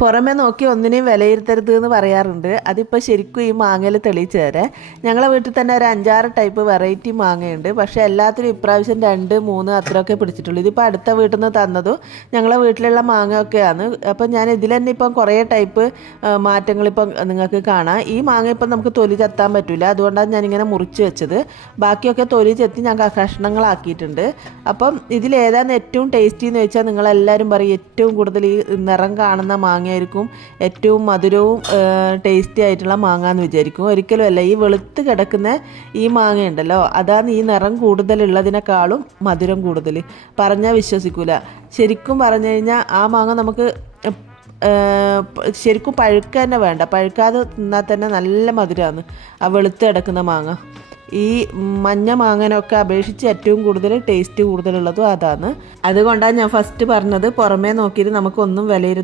പുറമെ നോക്കി ഒന്നിനെയും വിലയിരുത്തരുത് എന്ന് പറയാറുണ്ട്. അതിപ്പോൾ ശരിക്കും ഈ മാങ്ങയിൽ തെളിയിച്ചു തരാം. ഞങ്ങളെ വീട്ടിൽ തന്നെ ഒരു 5-6 ടൈപ്പ് വെറൈറ്റി മാങ്ങയുണ്ട്. പക്ഷേ എല്ലാത്തിനും ഇപ്രാവശ്യം 2-3 അത്രയൊക്കെ പിടിച്ചിട്ടുള്ളൂ. ഇതിപ്പോൾ അടുത്ത വീട്ടിൽ നിന്ന് തന്നതും ഞങ്ങളെ വീട്ടിലുള്ള മാങ്ങയൊക്കെയാണ്. അപ്പം ഞാൻ ഇതിൽ തന്നെ ഇപ്പം കുറേ ടൈപ്പ് മാറ്റങ്ങളിപ്പം നിങ്ങൾക്ക് കാണാം. ഈ മാങ്ങ ഇപ്പം നമുക്ക് തൊലി ചെത്താൻ പറ്റില്ല, അതുകൊണ്ടാണ് ഞാനിങ്ങനെ മുറിച്ച് വെച്ചത്. ബാക്കിയൊക്കെ തൊലി ചെത്തി ഞാൻ കഷ്ണങ്ങളാക്കിയിട്ടുണ്ട്. അപ്പം ഇതിലേതാണ് ഏറ്റവും ടേസ്റ്റി എന്ന് വെച്ചാൽ നിങ്ങളെല്ലാവരും പറയും ഏറ്റവും കൂടുതൽ ഈ നിറം കാണുന്ന മാങ്ങയായിരിക്കും ഏറ്റവും മധുരവും ടേസ്റ്റി ആയിട്ടുള്ള മാങ്ങ എന്ന് വിചാരിക്കും. ഒരിക്കലും അല്ല. ഈ വെളുത്ത് കിടക്കുന്ന ഈ മാങ്ങ ഉണ്ടല്ലോ, അതാണ് ഈ നിറം കൂടുതലുള്ളതിനേക്കാളും മധുരം കൂടുതൽ. പറഞ്ഞാൽ വിശ്വസിക്കൂല. ശരിക്കും പറഞ്ഞു കഴിഞ്ഞാൽ ആ മാങ്ങ നമുക്ക് ശരിക്കും പഴുക്കുക തന്നെ വേണ്ട, പഴുക്കാതെ തിന്നാൽ തന്നെ നല്ല മധുരമാണ് ആ വെളുത്ത് കിടക്കുന്ന മാങ്ങ. ഈ മഞ്ഞ മാങ്ങനൊക്കെ അപേക്ഷിച്ച് ഏറ്റവും കൂടുതൽ ടേസ്റ്റ് കൂടുതലുള്ളതും അതാണ്. അതുകൊണ്ടാണ് ഞാൻ ഫസ്റ്റ് പറഞ്ഞത് പുറമേ നോക്കിയിട്ട് നമുക്കൊന്നും വിലയിരുത്താൻ